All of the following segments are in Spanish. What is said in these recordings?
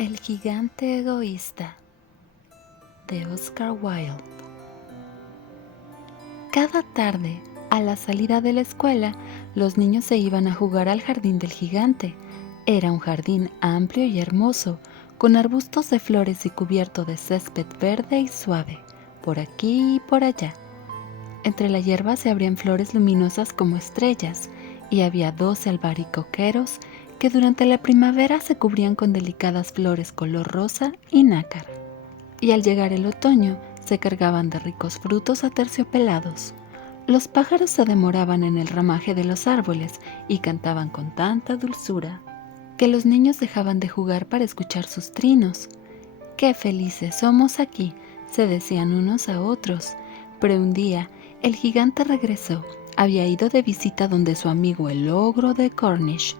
El gigante egoísta, de Oscar Wilde. Cada tarde, a la salida de la escuela, los niños se iban a jugar al jardín del gigante. Era un jardín amplio y hermoso, con arbustos de flores y cubierto de césped verde y suave, por aquí y por allá. Entre la hierba se abrían flores luminosas como estrellas, y había 12 albaricoqueros que durante la primavera se cubrían con delicadas flores color rosa y nácar. Y al llegar el otoño, se cargaban de ricos frutos aterciopelados. Los pájaros se demoraban en el ramaje de los árboles y cantaban con tanta dulzura que los niños dejaban de jugar para escuchar sus trinos. ¡Qué felices somos aquí!, se decían unos a otros. Pero un día, el gigante regresó. Había ido de visita donde su amigo el ogro de Cornish,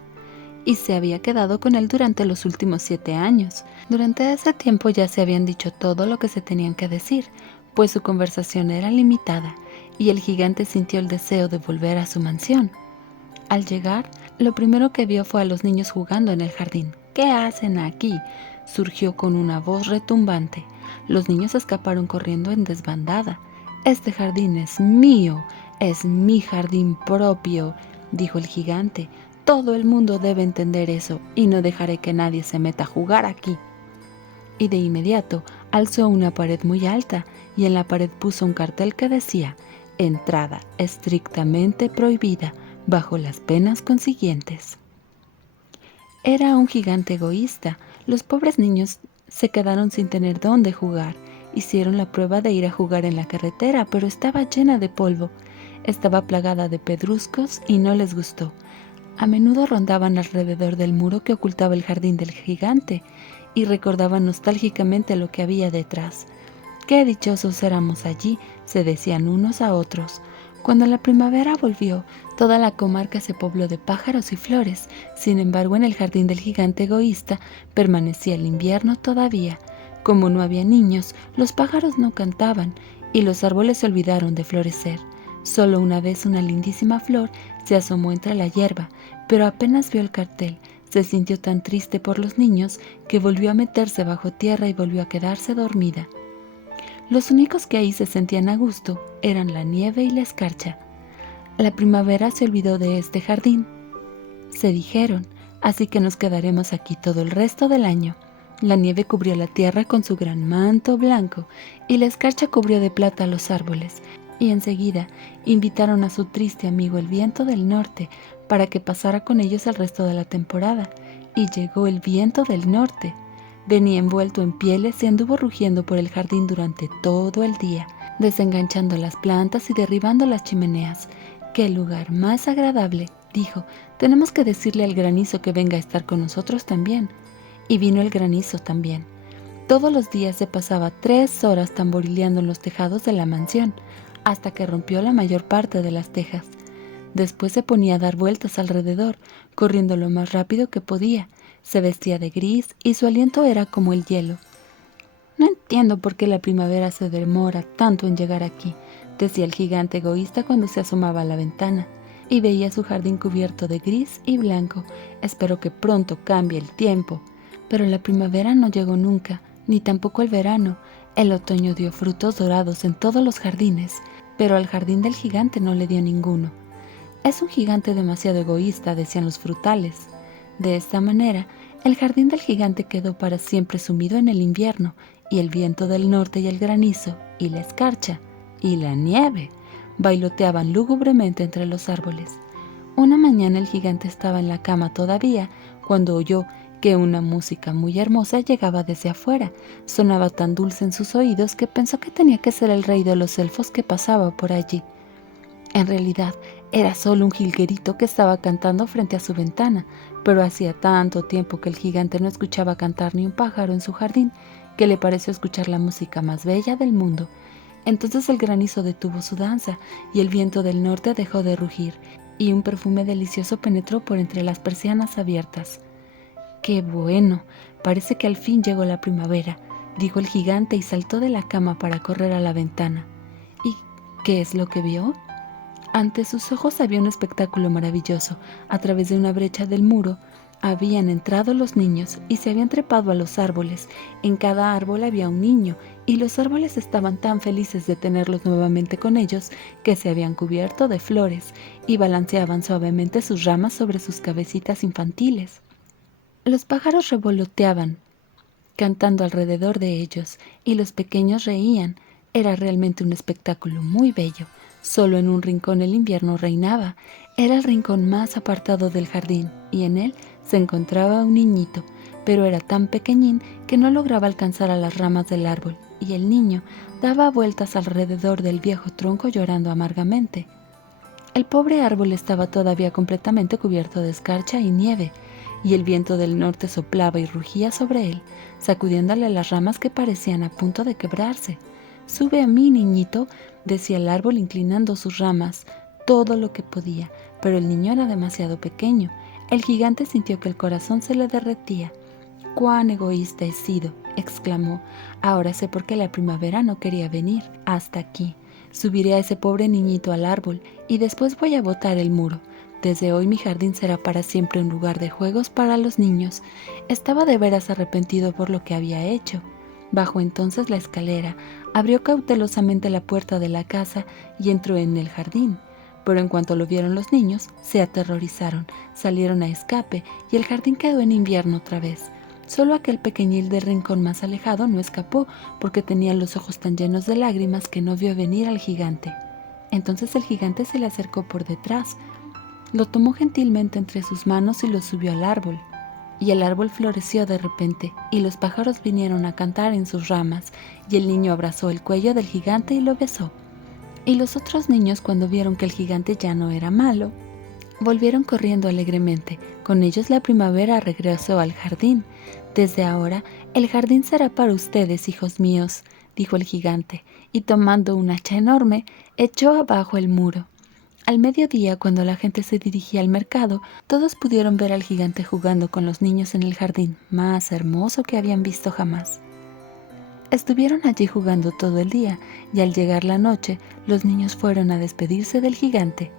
y se había quedado con él durante los últimos 7 años. Durante ese tiempo ya se habían dicho todo lo que se tenían que decir, pues su conversación era limitada, y el gigante sintió el deseo de volver a su mansión. Al llegar, lo primero que vio fue a los niños jugando en el jardín. ¿Qué hacen aquí?, surgió con una voz retumbante. Los niños escaparon corriendo en desbandada. «Este jardín es mío, es mi jardín propio», dijo el gigante. «Todo el mundo debe entender eso, y no dejaré que nadie se meta a jugar aquí». Y de inmediato alzó una pared muy alta, y en la pared puso un cartel que decía: «Entrada estrictamente prohibida, bajo las penas consiguientes». Era un gigante egoísta. Los pobres niños se quedaron sin tener dónde jugar. Hicieron la prueba de ir a jugar en la carretera, pero estaba llena de polvo. Estaba plagada de pedruscos y no les gustó. A menudo rondaban alrededor del muro que ocultaba el jardín del gigante y recordaban nostálgicamente lo que había detrás. «Qué dichosos éramos allí», se decían unos a otros. Cuando la primavera volvió, toda la comarca se pobló de pájaros y flores. Sin embargo, en el jardín del gigante egoísta permanecía el invierno todavía. Como no había niños, los pájaros no cantaban y los árboles se olvidaron de florecer. Solo una vez una lindísima flor se asomó entre la hierba, pero apenas vio el cartel, se sintió tan triste por los niños que volvió a meterse bajo tierra y volvió a quedarse dormida. Los únicos que ahí se sentían a gusto eran la nieve y la escarcha. La primavera se olvidó de este jardín, se dijeron, así que nos quedaremos aquí todo el resto del año. La nieve cubrió la tierra con su gran manto blanco y la escarcha cubrió de plata los árboles, y enseguida invitaron a su triste amigo el viento del norte para que pasara con ellos el resto de la temporada. Y llegó el viento del norte. Venía envuelto en pieles y anduvo rugiendo por el jardín durante todo el día, desenganchando las plantas y derribando las chimeneas. «¡Qué lugar más agradable!», dijo. «Tenemos que decirle al granizo que venga a estar con nosotros también». Y vino el granizo también. Todos los días se pasaba 3 horas tamborileando en los tejados de la mansión, hasta que rompió la mayor parte de las tejas. Después se ponía a dar vueltas alrededor, corriendo lo más rápido que podía. Se vestía de gris y su aliento era como el hielo. «No entiendo por qué la primavera se demora tanto en llegar aquí», decía el gigante egoísta cuando se asomaba a la ventana y veía su jardín cubierto de gris y blanco. «Espero que pronto cambie el tiempo». Pero la primavera no llegó nunca, ni tampoco el verano. El otoño dio frutos dorados en todos los jardines, pero al jardín del gigante no le dio ninguno. «Es un gigante demasiado egoísta», decían los frutales. De esta manera, el jardín del gigante quedó para siempre sumido en el invierno, y el viento del norte y el granizo, y la escarcha, y la nieve, bailoteaban lúgubremente entre los árboles. Una mañana el gigante estaba en la cama todavía, cuando oyó que una música muy hermosa llegaba desde afuera. Sonaba tan dulce en sus oídos que pensó que tenía que ser el rey de los elfos que pasaba por allí. En realidad, era solo un jilguerito que estaba cantando frente a su ventana, pero hacía tanto tiempo que el gigante no escuchaba cantar ni un pájaro en su jardín, que le pareció escuchar la música más bella del mundo. Entonces el granizo detuvo su danza, y el viento del norte dejó de rugir, y un perfume delicioso penetró por entre las persianas abiertas. «¡Qué bueno! Parece que al fin llegó la primavera», dijo el gigante y saltó de la cama para correr a la ventana. ¿Y qué es lo que vio? Ante sus ojos había un espectáculo maravilloso. A través de una brecha del muro, Habían entrado los niños y se habían trepado a los árboles. En cada árbol había un niño, y los árboles estaban tan felices de tenerlos nuevamente con ellos que se habían cubierto de flores y balanceaban suavemente sus ramas sobre sus cabecitas infantiles. Los pájaros revoloteaban, cantando alrededor de ellos, y los pequeños reían. Era realmente un espectáculo muy bello. Solo en un rincón el invierno reinaba. Era el rincón más apartado del jardín, y en él se encontraba un niñito, pero era tan pequeñín que no lograba alcanzar a las ramas del árbol, y el niño daba vueltas alrededor del viejo tronco llorando amargamente. El pobre árbol estaba todavía completamente cubierto de escarcha y nieve, y el viento del norte soplaba y rugía sobre él, sacudiéndole las ramas que parecían a punto de quebrarse. «Sube a mí, niñito», decía el árbol inclinando sus ramas todo lo que podía, pero el niño era demasiado pequeño. El gigante sintió que el corazón se le derretía. «¡Cuán egoísta he sido!», exclamó. «Ahora sé por qué la primavera no quería venir hasta aquí. Subiré a ese pobre niñito al árbol y después voy a botar el muro. Desde hoy mi jardín será para siempre un lugar de juegos para los niños». Estaba de veras arrepentido por lo que había hecho. Bajó entonces la escalera, abrió cautelosamente la puerta de la casa y entró en el jardín. Pero en cuanto lo vieron los niños, se aterrorizaron, salieron a escape y el jardín quedó en invierno otra vez. Solo aquel pequeñil del rincón más alejado no escapó porque tenía los ojos tan llenos de lágrimas que no vio venir al gigante. Entonces el gigante se le acercó por detrás, lo tomó gentilmente entre sus manos y lo subió al árbol. Y el árbol floreció de repente, y los pájaros vinieron a cantar en sus ramas, y el niño abrazó el cuello del gigante y lo besó. Y los otros niños, cuando vieron que el gigante ya no era malo, volvieron corriendo alegremente. Con ellos la primavera regresó al jardín. «Desde ahora, el jardín será para ustedes, hijos míos», dijo el gigante, y tomando un hacha enorme, echó abajo el muro. Al mediodía, cuando la gente se dirigía al mercado, todos pudieron ver al gigante jugando con los niños en el jardín más hermoso que habían visto jamás. Estuvieron allí jugando todo el día, y al llegar la noche, los niños fueron a despedirse del gigante.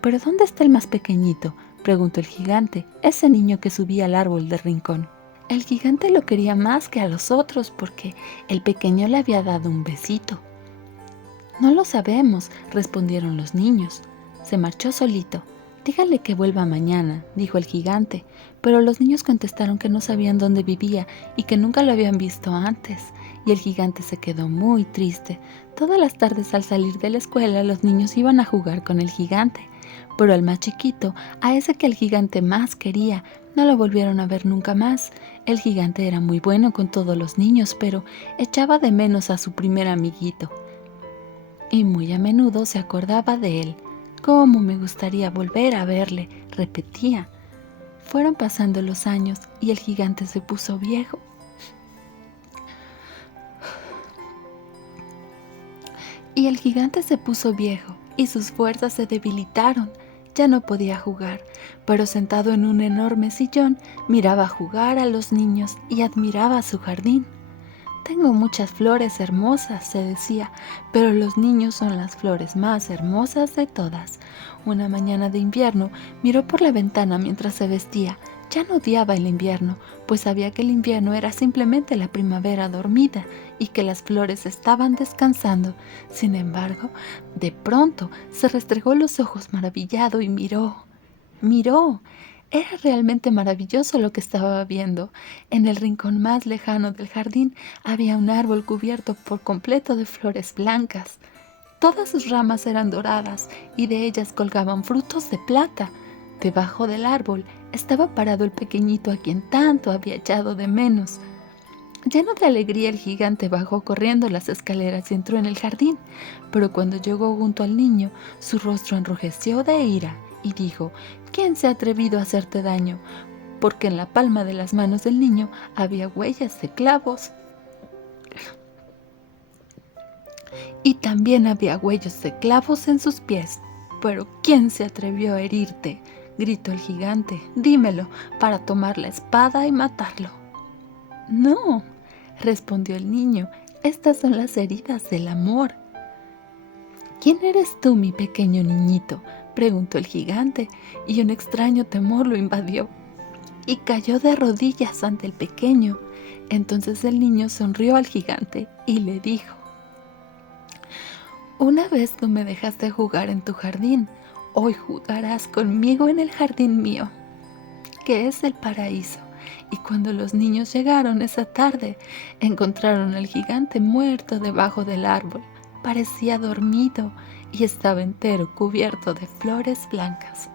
«¿Pero dónde está el más pequeñito?», preguntó el gigante, ese niño que subía al árbol del rincón. El gigante lo quería más que a los otros porque el pequeño le había dado un besito. «No lo sabemos», respondieron los niños. «Se marchó solito. Díganle que vuelva mañana», dijo el gigante, pero los niños contestaron que no sabían dónde vivía y que nunca lo habían visto antes, y el gigante se quedó muy triste. Todas las tardes al salir de la escuela los niños iban a jugar con el gigante, pero al más chiquito, a ese que el gigante más quería, no lo volvieron a ver nunca más. El gigante era muy bueno con todos los niños, pero echaba de menos a su primer amiguito, y muy a menudo se acordaba de él. «¿Cómo me gustaría volver a verle?», repetía. Fueron pasando los años y el gigante se puso viejo. Y sus fuerzas se debilitaron. Ya no podía jugar, pero sentado en un enorme sillón, miraba jugar a los niños y admiraba su jardín. «Tengo muchas flores hermosas», se decía, «pero los niños son las flores más hermosas de todas». Una mañana de invierno miró por la ventana mientras se vestía. Ya no odiaba el invierno, pues sabía que el invierno era simplemente la primavera dormida y que las flores estaban descansando. Sin embargo, de pronto se restregó los ojos maravillado y miró. Era realmente maravilloso lo que estaba viendo. En el rincón más lejano del jardín había un árbol cubierto por completo de flores blancas. Todas sus ramas eran doradas y de ellas colgaban frutos de plata. Debajo del árbol estaba parado el pequeñito a quien tanto había echado de menos. Lleno de alegría, el gigante bajó corriendo las escaleras y entró en el jardín, pero cuando llegó junto al niño, su rostro enrojeció de ira y dijo: «¿Quién se ha atrevido a hacerte daño?», porque en la palma de las manos del niño había huellas de clavos. Y también había huellas de clavos en sus pies. «¿Pero quién se atrevió a herirte?», gritó el gigante. «Dímelo para tomar la espada y matarlo». «No», respondió el niño, «estas son las heridas del amor». «¿Quién eres tú, mi pequeño niñito?», preguntó el gigante, y un extraño temor lo invadió. y cayó de rodillas ante el pequeño. Entonces el niño sonrió al gigante y le dijo: una vez tú me dejaste jugar en tu jardín, hoy jugarás conmigo en el jardín mío, que es el paraíso. Y cuando los niños llegaron esa tarde, encontraron al gigante muerto debajo del árbol. Parecía dormido y estaba entero cubierto de flores blancas.